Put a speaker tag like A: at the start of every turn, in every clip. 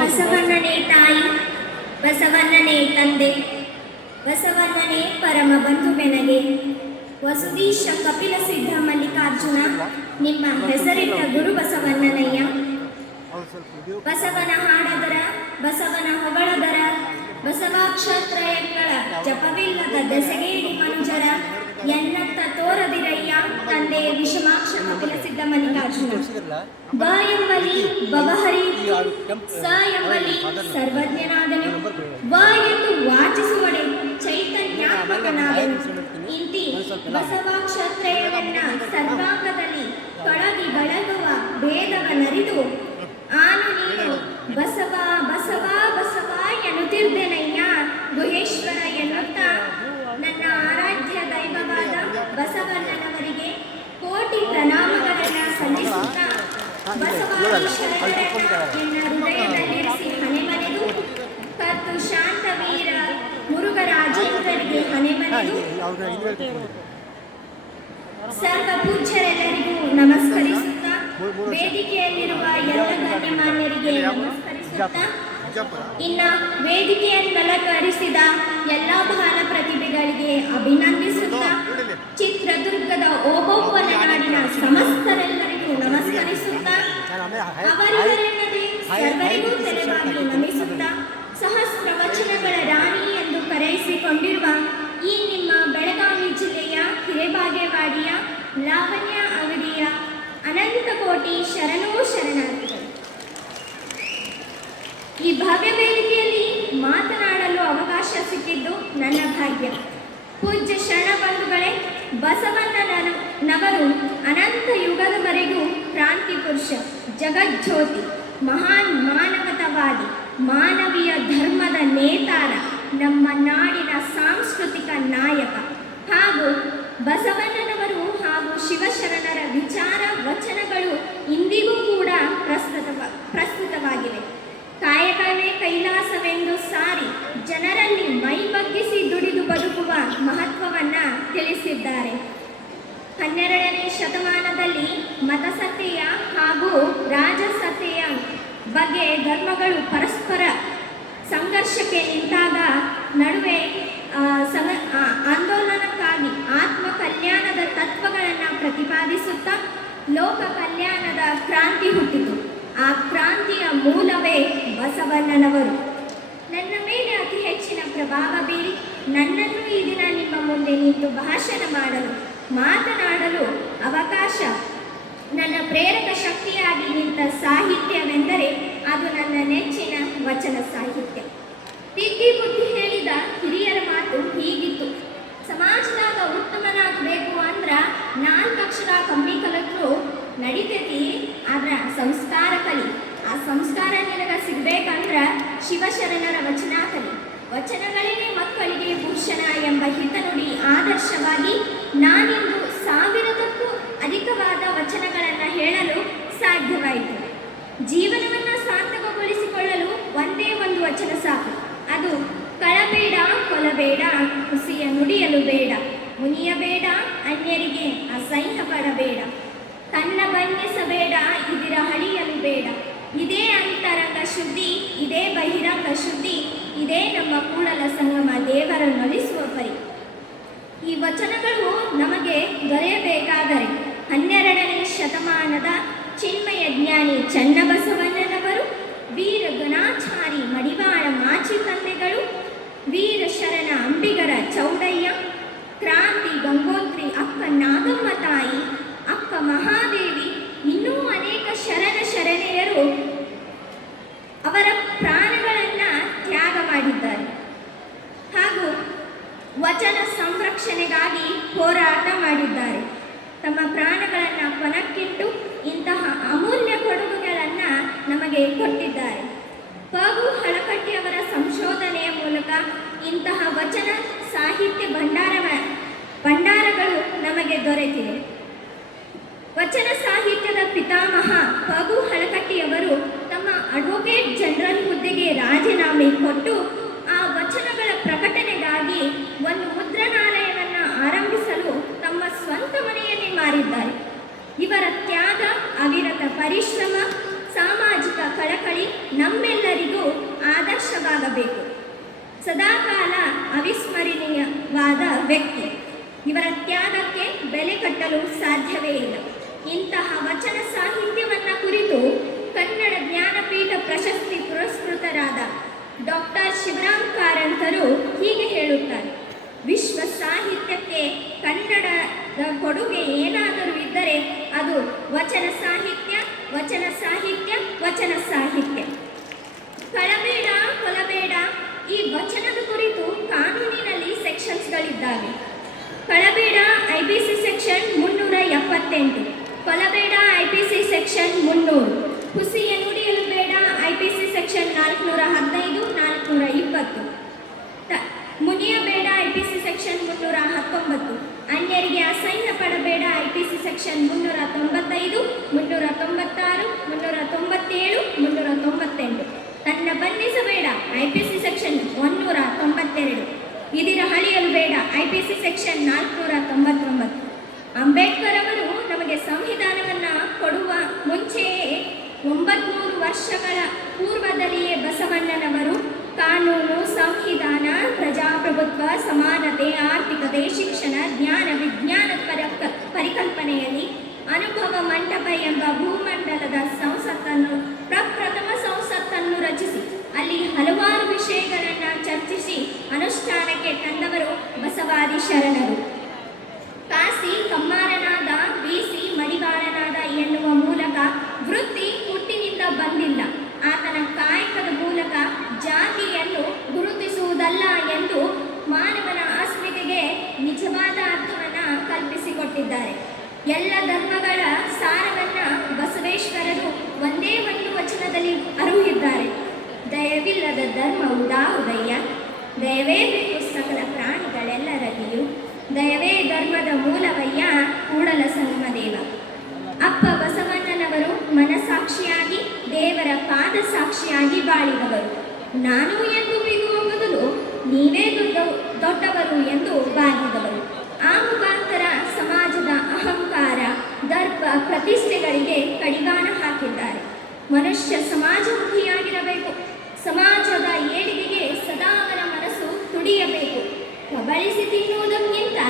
A: ಬಸವಣ್ಣನೇ ತಾಯಿ ಬಸವಣ್ಣನೇ ತಂದೆ. ಬಸವಣ್ಣನೇ ಪರಮ ಬಂಧು ಬೆನಗೆ. ವಸುದೀಶ ಕಪಿಲ ಸಿದ್ಧ ಮಲ್ಲಿಕಾರ್ಜುನ, ನಿಮ್ಮ ಹೆಸರಿಟ್ಟ ಗುರು ಬಸವಣ್ಣನಯ್ಯ. ಬಸವನ ಹಾಡದರ, ಬಸವನ ಹೊಗಳದರ, ಬಸವಾಕ್ಷತ್ರಯಗಳ ಜಪವಿಲ್ಲದ ದೆಸಗೇಡಿ ಮನುಜರ, ಎನ್ನತ್ತ ತೋರದಿರಯ್ಯ ತಂದೆ ವಿಷಮಾಕ್ಷ ಕಪಿಲ ಸಿದ್ಧ ಮಲ್ಲಿಕಾರ್ಜುನ. ಬ ಎಂಬಲಿ ಬಬಹರಿ ಸ ಎಂಬಲಿ ಸರ್ವಜ್ಞನಾದನು. ವ ಎಂದು ವಾಚಿಸುವಡೆ ಚೈತನ್ಯಾತ್ಮಕನಾದನು ಇಂತಿ ಬಸವಾಕ್ಷತ್ರಯವನ್ನ ಸರ್ವಾಂಗದಲ್ಲಿ ಕಳಗಿ ಬಳಗುವ ಭೇದವನರಿದು ಆನು ನೀನು ಬಸವಾ ಬಸವ ಸರ್ವ ಪೂಜ್ಯರೆಲ್ಲರಿಗೂ ನಮಸ್ಕರಿಸುತ್ತಾ ವೇದಿಕೆಯಲ್ಲಿರುವ ಎಲ್ಲ ಗಣ್ಯಮಾನ್ಯರಿಗೆ ನಮಸ್ಕರಿಸುತ್ತಾ, ಇನ್ನ ವೇದಿಕೆಯನ್ನು ಅಲಂಕರಿಸಿದ ಎಲ್ಲ ಬಾಲ ಪ್ರತಿಭೆಗಳಿಗೆ ಅಭಿನಂದಿಸುತ್ತಾ, ಚಿತ್ರದುರ್ಗದ ಓಬವ್ವನ ನಾಡಿನ ಸಮಸ್ತರೆಲ್ಲರಿಗೂ ನಮಸ್ಕರಿಸುತ್ತಾ ಸರ್ವರಿಗೂ ರಾಣಿ ಎಂದು ಕರೆಯಿಸಿಕೊಂಡಿರುವ ಈ ನಿಮ್ಮ ಬೆಳಗಾವಿ ಜಿಲ್ಲೆಯ ಲಾವಣ್ಯ ಅವಧಿಯ ಈ ಮಾತನಾಡಲು ಅವಕಾಶ ಸಿಕ್ಕಿದ್ದು ನನ್ನ ಭಾಗ್ಯ. ಪೂಜ್ಯ ಬಸವಣ್ಣನವರು ಅನಂತ ಯುಗದವರೆಗೂ ಕ್ರಾಂತಿ ಪುರುಷ, ಜಗಜ್ಯೋತಿ, ಮಹಾನ್ ಮಾನವತವಾದಿ, ಮಾನವೀಯ ಧರ್ಮದ ನೇತಾರ, ನಮ್ಮ ನಾಡಿನ ಸಾಂಸ್ಕೃತಿಕ ನಾಯಕ ಹಾಗೂ ಬಸವಣ್ಣನವರು ಹಾಗೂ ಶಿವಶರಣರ ವಿಚಾರ ವಚನಗಳು ಇಂದಿಗೂ ಕೂಡ ಪ್ರಸ್ತುತ ಪ್ರಸ್ತುತವಾಗಿವೆ. ಕಾಯಕವೇ ಕೈಲಾಸವೆಂದು ಸಾರಿ ಜನರಲ್ಲಿ ಮೈ ಬಗ್ಗಿಸಿ ದುಡಿದು ಬದುಕುವ ಮಹತ್ವವನ್ನು ತಿಳಿಸಿದ್ದಾರೆ. ಹನ್ನೆರಡನೇ ಶತಮಾನದಲ್ಲಿ ಮತಸತ್ತೆಯ ಹಾಗೂ ರಾಜಸತ್ತೆಯ ಬಗ್ಗೆ ಧರ್ಮಗಳು ಪರಸ್ಪರ ಸಂಘರ್ಷಕ್ಕೆ ನಿಂತಾಗ ನಡುವೆ ಆಂದೋಲನಕ್ಕಾಗಿ ಆತ್ಮ ಕಲ್ಯಾಣದ ತತ್ವಗಳನ್ನು ಪ್ರತಿಪಾದಿಸುತ್ತಾ ಲೋಕ ಕಲ್ಯಾಣದ ಕ್ರಾಂತಿ ಹುಟ್ಟಿತು. ಆ ಕ್ರಾಂತಿಯ ಮೂಲವೇ ಬಸವಣ್ಣನವರು. ನನ್ನ ಮೇಲೆ ಅತಿ ಹೆಚ್ಚಿನ ಪ್ರಭಾವ ಬೀರಿ ನನ್ನನ್ನು ಈ ದಿನ ನಿಮ್ಮ ಮುಂದೆ ನಿಂತು ಭಾಷಣ ಮಾಡಲು ಮಾತನಾಡಲು ಅವಕಾಶ. ನನ್ನ ಪ್ರೇರಕ ಶಕ್ತಿಯಾಗಿ ನಿಂತ ಸಾಹಿತ್ಯವೆಂದರೆ ಅದು ನನ್ನ ನೆಚ್ಚಿನ ವಚನ ಸಾಹಿತ್ಯ. ತಿದ್ದಿ ಬುದ್ಧಿ ಹೇಳಿದ ಹಿರಿಯರ ಮಾತು ಹೀಗಿತ್ತು. ಸಮಾಜದಾಗ ಉತ್ತಮನಾಗಬೇಕು ಅಂದ್ರ ನಾಲ್ಕು ಅಕ್ಷರ ಕಮ್ಮಿ ಕಲಿತರು ನಡಿತೈತಿ, ಆದ್ರ ಸಂಸ್ಕಾರ ಕಲಿ. ಆ ಸಂಸ್ಕಾರ ನಿನಗ ಸಿಗ್ಬೇಕಂದ್ರ ಶಿವಶರಣರ ವಚನ ಕಲಿ. ವಚನಗಳೇ ಮಕ್ಕಳಿಗೆ ಭೂಷಣ ಎಂಬ ಹಿತನುಡಿ ಆದರ್ಶವಾಗಿ ನಾನಿಂದು ಸಾವಿರದಕ್ಕೂ ಅಧಿಕವಾದ ವಚನಗಳನ್ನು ಹೇಳಲು ಸಾಧ್ಯವಾಯಿತು. ಜೀವನವನ್ನು ಸಾರ್ಥಕಗೊಳಿಸಿಕೊಳ್ಳಲು ಒಂದೇ ಒಂದು ವಚನ ಸಾಕು. ಅದು, ಕಳಬೇಡ, ಕೊಲಬೇಡ, ಹುಸಿಯ ನುಡಿಯಲು ಬೇಡ, ಮುನಿಯಬೇಡ, ಅನ್ಯರಿಗೆ ಅಸಹ್ಯ ಪಡಬೇಡ, ತನ್ನ ಬಣ್ಣಿಸಬೇಡ, ಇದಿರ ಹಳಿಯಲು ಬೇಡ, ಇದೇ ಅಂತರಂಗ ಶುದ್ಧಿ, ಇದೇ ಬಹಿರಂಗ ಶುದ್ಧಿ ಇದೇ ನಮ್ಮ ಕೂಡಲ ಸಂಗಮ ದೇವರನ್ನೊಲಿಸುವ ಪರಿ ಈ ವಚನಗಳು ನಮಗೆ ದೊರೆಯಬೇಕಾದರೆ ಹನ್ನೆರಡನೇ ಶತಮಾನದ ಚಿನ್ಮಯ ಜ್ಞಾನಿ ಚನ್ನಬಸವಣ್ಣನವರು, ವೀರ ಗಣಾಚಾರಿ ಮಡಿವಾಳ ಮಾಚಿ ತಂದೆಗಳು, ವೀರ ಶರಣ ಅಂಬಿಗರ ಚೌಡಯ್ಯ, ಕ್ರಾಂತಿ ಗಂಗೋತ್ರಿ ಅಕ್ಕ ನಾಗಮ್ಮ ತಾಯಿ, ಅಕ್ಕ ಮಹಾದೇವಿ ಇನ್ನೂ ಅನೇಕ ಶರಣ ಶರಣೆಯರು ಅವರ ಪ್ರಾಣಗಳನ್ನು ತ್ಯಾಗ ಮಾಡಿದ್ದಾರೆ ಹಾಗೂ ವಚನ ಸಂರಕ್ಷಣೆಗಾಗಿ ಹೋರಾಟ ಮಾಡಿದ್ದಾರೆ ತಮ್ಮ ಪ್ರಾಣಗಳನ್ನು ಕೊನಕ್ಕಿಟ್ಟು ಇಂತಹ ಅಮೂಲ್ಯ ಕೊಡುಗೆಗಳನ್ನು ನಮಗೆ ಕೊಟ್ಟಿದ್ದಾರೆ ಪಗು ಹಳಕಟ್ಟಿಯವರ ಸಂಶೋಧನೆಯ ಮೂಲಕ ಇಂತಹ ವಚನ ಸಾಹಿತ್ಯ ಭಂಡಾರ ಭಂಡಾರಗಳು ನಮಗೆ ದೊರೆತಿವೆ. ವಚನ ಸಾಹಿತ್ಯದ ಪಿತಾಮಹ ಪಗು ಹಳಕಟ್ಟಿಯವರು ತಮ್ಮ ಅಡ್ವೊಕೇಟ್ ಜನರಲ್ ಹುದ್ದೆಗೆ ರಾಜೀನಾಮೆ ಕೊಟ್ಟು ಆ ವಚನಗಳ ಪ್ರಕಟಣೆಗಾಗಿ ಒಂದು ಮುದ್ರಣಾಲಯವನ್ನು ಆರಂಭಿಸಲು ತಮ್ಮ ಸ್ವಂತ ಮನೆಯಲ್ಲಿ ಮಾರಿದ್ದಾರೆ. ಇವರ ತ್ಯಾಗ, ಅವಿರತ ಪರಿಶ್ರಮ, ಸಾಮಾಜಿಕ ಕಳಕಳಿ ನಮ್ಮೆಲ್ಲರಿಗೂ ಆದರ್ಶವಾಗಬೇಕು. ಸದಾಕಾಲ ಅವಿಸ್ಮರಣೀಯವಾದ ವ್ಯಕ್ತಿ. ಇವರ ತ್ಯಾಗಕ್ಕೆ ಬೆಲೆ ಕಟ್ಟಲು ಸಾಧ್ಯವೇ ಇಲ್ಲ. ಇಂತಹ ವಚನ ಸಾಹಿತ್ಯವನ್ನ ಕುರಿತು ಕನ್ನಡ ಜ್ಞಾನಪೀಠ ಪ್ರಶಸ್ತಿ ಪುರಸ್ಕೃತರಾದ ಡಾಕ್ಟರ್ ಶಿವರಾಮ್ ಕಾರಂತರು ಹೀಗೆ ಹೇಳುತ್ತಾರೆ. ವಿಶ್ವ ಸಾಹಿತ್ಯಕ್ಕೆ ಕನ್ನಡದ ಕೊಡುಗೆ ಏನಾದರೂ ಇದ್ದರೆ ಅದು ವಚನ ಸಾಹಿತ್ಯ ವಚನ ಸಾಹಿತ್ಯ ವಚನ ಸಾಹಿತ್ಯ. ಕಳಬೇಡ ಈ ವಚನದ ಕುರಿತು ಕಾನೂನಿನಲ್ಲಿ ಸೆಕ್ಷನ್ಸ್ಗಳಿದ್ದಾವೆ. ಕಳಬೇಡ ಸಿ ಸೆಕ್ಷನ್ ಮುನ್ನೂರ ಎಪ್ಪತ್ತೆಂಟು. ಕೊಲಬೇಡ ಸಿ ಸೆಕ್ಷನ್ ಮುನ್ನೂರು. ಹುಸಿಯ ನುಡಿಯಲು ಬೇಡ ಐ ಪಿ ಸಿ ಸೆಕ್ಷನ್ ನಾಲ್ಕುನೂರ ಹದಿನೈದು, ನಾಲ್ಕುನೂರ ಇಪ್ಪತ್ತು. ತ- ಮುನಿಯಬೇಡ ಐ ಪಿ ಸಿ ಸೆಕ್ಷನ್ ಮುನ್ನೂರ ಹತ್ತೊಂಬತ್ತು. ಅನ್ಯರಿಗೆ ಅಸಹ್ಯ ಪಡಬೇಡ ಸಿ ಸೆಕ್ಷನ್ ಮುನ್ನೂರ ತೊಂಬತ್ತೈದು, ಮುನ್ನೂರ ತೊಂಬತ್ತಾರು, ಮುನ್ನೂರ ತೊಂಬತ್ತೇಳು, ಮುನ್ನೂರ ತೊಂಬತ್ತೆಂಟು. ತನ್ನ ಬಂಧಿಸಬೇಡ ಐ ಪಿ ಸಿ ಸೆಕ್ಷನ್ ಒನ್ನೂರ ತೊಂಬತ್ತೆರಡು. ಇದಿರ ಹಳಿಯಲು ಬೇಡ. ಐಪಿಸಿ ಸೆಕ್ಷನ್ ನಾಲ್ಕುನೂರ ತೊಂಬತ್ತೊಂಬತ್ತು. ಅಂಬೇಡ್ಕರ್ ಅವರು ನಮಗೆ ಸಂವಿಧಾನವನ್ನು ಕೊಡುವ ಮುಂಚೆಯೇ ಒಂಬತ್ನೂರು ವರ್ಷಗಳ ಪೂರ್ವದಲ್ಲಿಯೇ ಬಸವಣ್ಣನವರು ಕಾನೂನು, ಸಂವಿಧಾನ, ಪ್ರಜಾಪ್ರಭುತ್ವ, ಸಮಾನತೆ ಆರ್ಥಿಕತೆ ಶಿಕ್ಷಣ, ಜ್ಞಾನ ವಿಜ್ಞಾನದ ಪರ ಪರಿಕಲ್ಪನೆಯಲ್ಲಿ ಅನುಭವ ಮಂಟಪ ಎಂಬ ಭೂಮಂಡಲದ ಸಂಸತ್ತನ್ನು ಪ್ರಪ್ರಥಮ ಸಂಸತ್ತನ್ನು ರಚಿಸಿ. ಅಲ್ಲಿ ಹಲವಾರು ವಿಷಯಗಳನ್ನು ಚರ್ಚಿಸಿ ಅನುಷ್ಠಾನಕ್ಕೆ ತಂದವರು ಬಸವಾದಿ ಶರಣರು. ಕಾಸಿ ಕಮ್ಮಾರನಾದ, ಬೀಸಿ ಮಡಿವಾಳನಾದ ಎನ್ನುವ ಮೂಲಕ ವೃತ್ತಿ ಹುಟ್ಟಿನಿಂದ ಬಂದಿಲ್ಲ. ಆತನ ಕಾಯಕದ ಮೂಲಕ ಜಾತಿಯನ್ನು ಗುರುತಿಸುವುದಲ್ಲ ಎಂದು ಮಾನವನ ಅಸ್ಮಿತೆಗೆ ನಿಜವಾದ ಅರ್ಥವನ್ನು ಕಲ್ಪಿಸಿಕೊಟ್ಟಿದ್ದಾರೆ. ಎಲ್ಲ ಧರ್ಮಗಳ ಸಾರವನ್ನು ಬಸವೇಶ್ವರರು ಒಂದೇ ಒಂದು ವಚನದಲ್ಲಿ ದಯವಿಲ್ಲದ ಧರ್ಮ ಉದಾಹುದಯ್ಯ ದಯವೇ ಬೇಕು ಸಕಲ ಪ್ರಾಣಿಗಳೆಲ್ಲರಲ್ಲಿಯೂ. ದಯವೇ ಧರ್ಮದ ಮೂಲವಯ್ಯ, ಕೂಡಲ ಸಂಗಮದೇವ ಅಪ್ಪ ಬಸವಣ್ಣನವರು ಮನಸಾಕ್ಷಿಯಾಗಿ ದೇವರ ಪಾದ ಸಾಕ್ಷಿಯಾಗಿ ಬಾಳಿದವರು. ನಾನು ಎಂದು ಬಿಗುವ ಮೊದಲು ನೀವೇ ದೊಡ್ಡ, ದೊಡ್ಡವರು ಎಂದು ಬಾಗಿದವರು ಆ ಮುಖಾಂತರ ಸಮಾಜದ ಅಹಂಕಾರ, ದರ್ಪ, ಪ್ರತಿಷ್ಠೆಗಳಿಗೆ ಕಡಿವಾಣ ಹಾಕಿದ್ದಾರೆ. ಮನುಷ್ಯ ಸಮಾಜಮುಖಿಯಾಗಿರಬೇಕು ಸಮಾಜದ ಏಳಿಗೆಗೆ ಸದಾ ಅವರ ಮನಸ್ಸು ತುಡಿಯಬೇಕು ಕಬಳಿಸಿ ತಿನ್ನುವುದಕ್ಕಿಂತ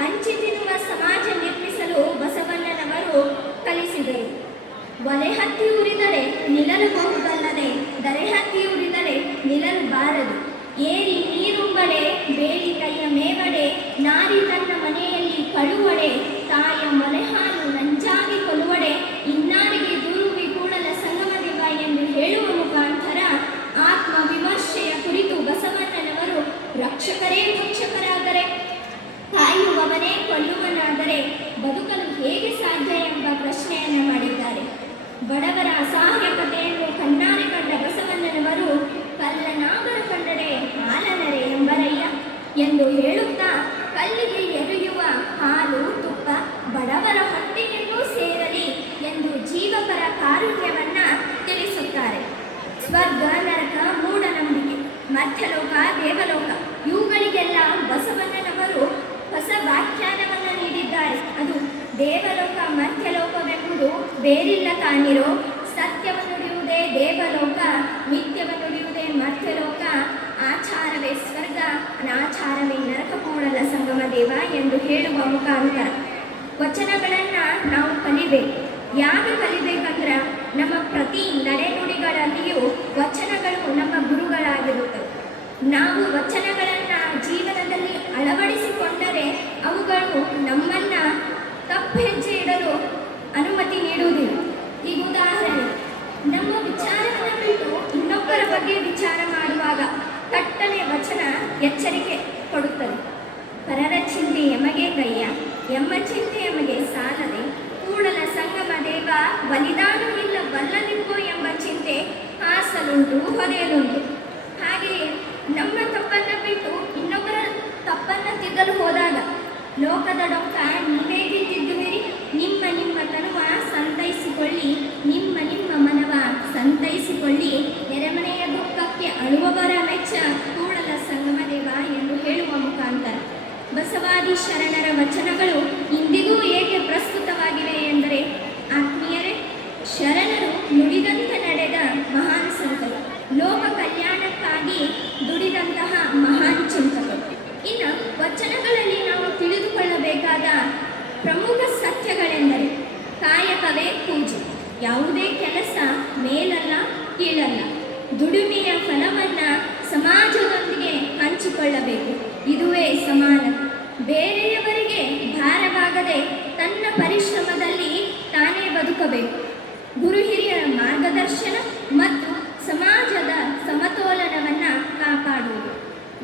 A: ಹಂಚಿ ತಿನ್ನುವ ಸಮಾಜ ನಿರ್ಮಿಸಲು ಬಸವಣ್ಣನವರು ಕಲಿಸಿದರು. ಒಲೆ ಹತ್ತಿ ಉರಿದರೆ ನಿಲ್ಲಬಹುದಲ್ಲದೆ ದರೆ ಹತ್ತಿ ಉರಿದರೆ ನಿಲ್ಲಬಾರದು ಏರಿ ನೀರುಂಬಡೆ ಬೇಲಿ ಕೈಯ ಮೇವಡೆ, ನಾರಿ ತನ್ನ ಮನೆಯಲ್ಲಿ ಕಳುವಡೆ ತಾಯ ಮೊಲೆ ಹಾಲು ನಂಚಾಗಿ ಕೊಲುವಡೆ ಇನ್ನಾರಿಗೆ ದುರುವಿ ಕೂಡಲ ಸಂಗಮದೇವ ಎಂದು ಹೇಳುವ ಮುಖಾಂತರ ಆತ್ಮ ವಿಮರ್ಶೆಯ ಕುರಿತು ಬಸವಣ್ಣನವರು ರಕ್ಷಕರೇ ಭಕ್ಷಕರಾದರೆ ಕಾಯುವವನೇ ಕೊಲ್ಲುವನಾದರೆ ಬದುಕಲು ಹೇಗೆ ಸಾಧ್ಯ ಎಂಬ ಪ್ರಶ್ನೆಯನ್ನು ಮಾಡಿದ್ದಾರೆ ಬಡವರ ಅಸಹಾಯಕತೆಯನ್ನು ಕಣ್ಣಾರೆ ಕಂಡ ಬಸವಣ್ಣನವರು ಕಲ್ಲನಾಗರ ಕಂಡರೆ ಹಾಲನರೆ ಎಂಬರಯ್ಯ ಎಂದು ಹೇಳುತ್ತಾ ಕಲ್ಲಿಗೆ ಎರೆಯುವ ಹಾಲು ತುಪ್ಪ ಬಡವರ ಹೊಟ್ಟೆಯನ್ನೂ ಸೇರಲಿ ಎಂದು ಕಾರುಣ್ಯವನ್ನ ತಿಳಿಸುತ್ತಾರೆ. ಸ್ವರ್ಗ, ನರಕ, ಮೂಢನಂಬಿಕೆ, ಮಧ್ಯಲೋಕ, ದೇವಲೋಕ, ಇವುಗಳಿಗೆಲ್ಲ ಬಸವಣ್ಣನವರು ಹೊಸ ವ್ಯಾಖ್ಯಾನವನ್ನು ನೀಡಿದ್ದಾರೆ. ಅದು ದೇವಲೋಕ, ಮಧ್ಯಲೋಕವೆಂಬುದು ಬೇರಿಲ್ಲ ತಾನಿರೋ ಸತ್ಯವನ್ನು ನುಡಿಯುವುದೇ ದೇವಲೋಕ ಮಿಥ್ಯವನ್ನು ನುಡಿಯುವುದೇ ಮಧ್ಯಲೋಕ. ಆಚಾರವೇ ಸ್ವರ್ಗ, ಅನಾಚಾರವೇ ನರಕ ಕೂಡಲ ಸಂಗಮ ದೇವ ಎಂದು ಹೇಳುವ ಮುಖಾಂತರ ವಚನಗಳನ್ನು ನಾವು ಕಲಿಬೇಕು. ಯಾಕೆ ಕಲಿಬೇಕಂದ್ರೆ ನಮ್ಮ ಪ್ರತಿ ನಡೆನುಡಿಗಳಲ್ಲಿಯೂ ವಚನಗಳು ನಮ್ಮ ಗುರುಗಳಾಗಿರುತ್ತವೆ. ನಾವು ವಚನಗಳನ್ನ ಜೀವನದಲ್ಲಿ ಅಳವಡಿಸಿಕೊಂಡರೆ ಅವುಗಳು ನಮ್ಮನ್ನ ತಪ್ಪು ಹೆಜ್ಜೆ ಇಡಲು ಅನುಮತಿ ನೀಡುವುದಿಲ್ಲ. ಈಗ ಉದಾಹರಣೆ ನಮ್ಮ ವಿಚಾರವನ್ನು ಬಿಟ್ಟು ಇನ್ನೊಬ್ಬರ ಬಗ್ಗೆ ವಿಚಾರ ಮಾಡುವಾಗ ಕಟ್ಟನೆ ವಚನ ಎಚ್ಚರಿಕೆ ಕೊಡುತ್ತದೆ ಪರರ ಚಿಂತೆ ಎಮಗೆ ಕೈಯ ಎಮ್ಮ ಚಿಂತೆ ಎಮಗೆ ಸಾಲದೆ ಕೂಡಲ ಸಂಗಮ ದೇವ ಬಲಿದಾನವಿಲ್ಲ ಬಲ್ಲದಿಕ್ಕೋ ಎಂಬ ಚಿಂತೆ ಹಾಸಲುಂಟು ಹೊದೆಯಲುಂಟು ಹಾಗೆಯೇ ನಮ್ಮ ತಪ್ಪನ್ನು ಬಿಟ್ಟು ಇನ್ನೊಬ್ಬರ ತಪ್ಪನ್ನು ತಿದ್ದಲು ಹೋದಾಗ ಲೋಕದ ಡೊಕ್ಕ ನೀವೇ ತಿದ್ದುವಿರಿ ನಿಮ್ಮ ನಿಮ್ಮ ತನುವ ಸಂತೈಸಿಕೊಳ್ಳಿ, ನಿಮ್ಮ ನಿಮ್ಮ ಮನವ ಸಂತೈಸಿಕೊಳ್ಳಿ. ನೆರೆಮನೆಯ ದುಃಖಕ್ಕೆ ಅಳುವವರ ಮೆಚ್ಚ ಕೂಡಲ ಸಂಗಮದೇವ ಎಂದು ಹೇಳುವ ಮುಖಾಂತರ. ಬಸವಾದಿ ಶರಣರ ವಚನಗಳು ಇಂದಿಗೂ ಏಕೆ ಪ್ರಸ್ತುತವಾಗಿವೆ ಶರಣರು ನುಡಿದಂತೆ ನಡೆದ ಮಹಾನ್ ಸಂತರು. ಲೋಕ ಕಲ್ಯಾಣಕ್ಕಾಗಿ ದುಡಿದಂತಹ ಮಹಾನ್ ಚಿಂತಕರು. ಇನ್ನು ವಚನಗಳಲ್ಲಿ ನಾವು ತಿಳಿದುಕೊಳ್ಳಬೇಕಾದ ಪ್ರಮುಖ ಸತ್ಯಗಳೆಂದರೆ ಕಾಯಕವೇ ಪೂಜೆ. ಯಾವುದೇ ಕೆಲಸ ಮೇಲಲ್ಲ, ಕೀಳಲ್ಲ. ದುಡಿಮೆಯ ಫಲವನ್ನು ಸಮಾಜದೊಂದಿಗೆ ಹಂಚಿಕೊಳ್ಳಬೇಕು. ಇದುವೇ ಸಮಾನ. ಬೇರೆಯವರಿಗೆ ಭಾರವಾಗದೆ ತನ್ನ ಪರಿಶ್ರಮದಲ್ಲಿ ತಾನೇ ಬದುಕಬೇಕು. ಗುರು ಹಿರಿಯರ ಮಾರ್ಗದರ್ಶನ ಮತ್ತು ಸಮಾಜದ ಸಮತೋಲನವನ್ನು ಕಾಪಾಡುವುದು.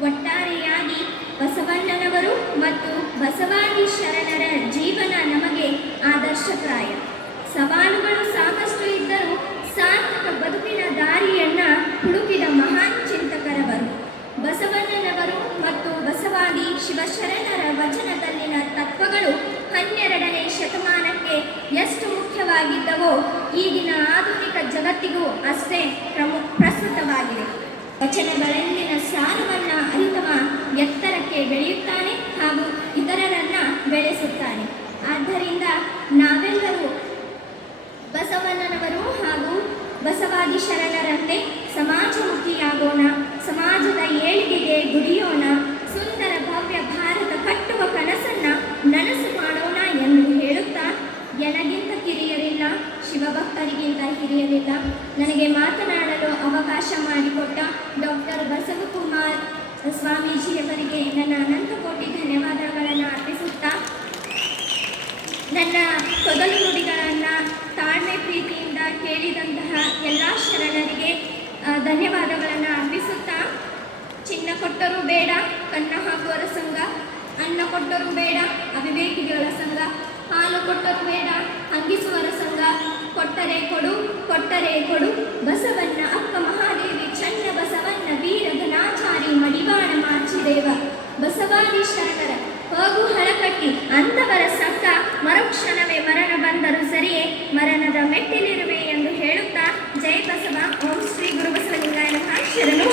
A: ಒಟ್ಟಾರೆಯಾಗಿ ಬಸವಣ್ಣನವರು ಮತ್ತು ಬಸವಾದಿ ಶರಣರ ಜೀವನ ನಮಗೆ ಆದರ್ಶಪ್ರಾಯ. ವಚನಗಳಲ್ಲಿನ ಸಾರವನ್ನ ಅರಿತವ ಎತ್ತರಕ್ಕೆ ಬೆಳೆಯುತ್ತಾನೆ ಹಾಗೂ ಇತರರನ್ನ ಬೆಳೆಸುತ್ತಾನೆ. ಆದ್ದರಿಂದ ನಾವೆಲ್ಲರೂ ಬಸವಣ್ಣನವರು ಹಾಗೂ ಬಸವಾದಿ ಶರಣರಂತೆ ಸಮಾಜಮುಖಿಯಾಗೋಣ, ಸಮಾಜದ ಏಳಿಗೆಗೆ ದುಡಿಯೋಣ, ಸುಂದರ ಭವ್ಯ ಭಾರತ ಕಟ್ಟುವ ಕನಸನ್ನ ನನಸು ಮಾಡೋಣ ಎಂದು ಹೇಳುತ್ತಾ ಎನಗಿಂತ ಕಿರಿಯರಿಲ್ಲ, ಶಿವಭಕ್ತರಿಗಿಂತ ಹಿರಿಯರಿಲ್ಲ. ನನಗೆ ಮಾತನಾಡಲು ಅವಕಾಶ ಮಾಡಿಕೊಟ್ಟ ಡಾಕ್ಟರ್ ಬಸವಕುಮಾರ್ ಸ್ವಾಮೀಜಿಯವರಿಗೆ ನನ್ನ ಅನಂತ ಕೋಟಿ ಧನ್ಯವಾದಗಳನ್ನು ಅರ್ಪಿಸುತ್ತಾ, ನನ್ನ ತೊದಲು ನುಡಿಗಳನ್ನು ತಾಳ್ಮೆ ಪ್ರೀತಿಯಿಂದ ಕೇಳಿದಂತಹ ಎಲ್ಲ ಶರಣರಿಗೆ ಧನ್ಯವಾದಗಳನ್ನು ಅರ್ಪಿಸುತ್ತಾ, ಚಿನ್ನ ಕೊಟ್ಟರೂ ಬೇಡ, ಕನ್ನ ಹಾಕುವರ ಸಂಘ, ಅನ್ನ ಕೊಟ್ಟರೂ ಬೇಡ, ಅವಿವೇಕಿಗಳ ಸಂಘ, ಹಾಲು ಕೊಟ್ಟರೂ ಬೇಡ ಕೊಡು ಕೊಟ್ಟರೆ ಕೊಡು. ಬಸವಣ್ಣ ಅಕ್ಕ ಮಹಾದೇವಿ ಚನ್ನ ಬಸವಣ್ಣ ವೀರಘನಾಚಾರಿ ಮಡಿವಾಣ ಮಾಚಿದೇವ. ಬಸವಾದಿ ಶರಣರ ಹೋಗು ಹರಕಟ್ಟಿ ಅಂತವರ ಸತ್ತ ಮರುಕ್ಷಣವೇ ಮರಣ ಬಂದರು ಸರಿಯೇ, ಮರಣದ ಮೆಟ್ಟಿಲಿರುವೆ ಎಂದು ಹೇಳುತ್ತಾ ಜಯ ಬಸವ. ಓಂ ಶ್ರೀ ಗುರು ಬಸವಲಿಂಗಾಯನ ಶರಣು.